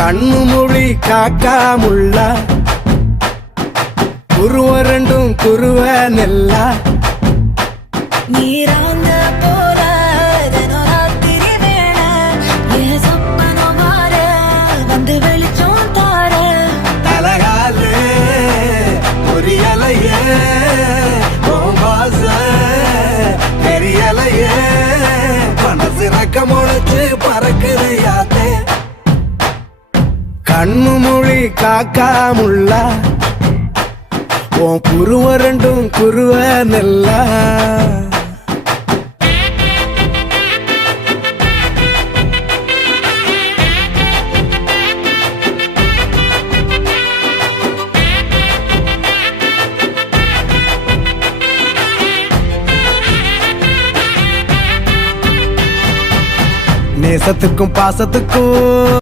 கண்ணு மொழி காக்காமுள்ள குருவ ரெண்டும் குருவ நெல்லா நீராங்க போல தினராத்திரி வேண என் சொப்பனம் மாற வந்து வெளிச்சம் தார தலகாலே பொரியலையே வாச பெரியலையே மனசு ரக்க முளைச்சு பறக்குது யாத்தே கண்ணு மொழி காக்காமுள்ள உன் குருவ ரெண்டும் குருவ நெல்லா நேசத்துக்கும் பாசத்துக்கும்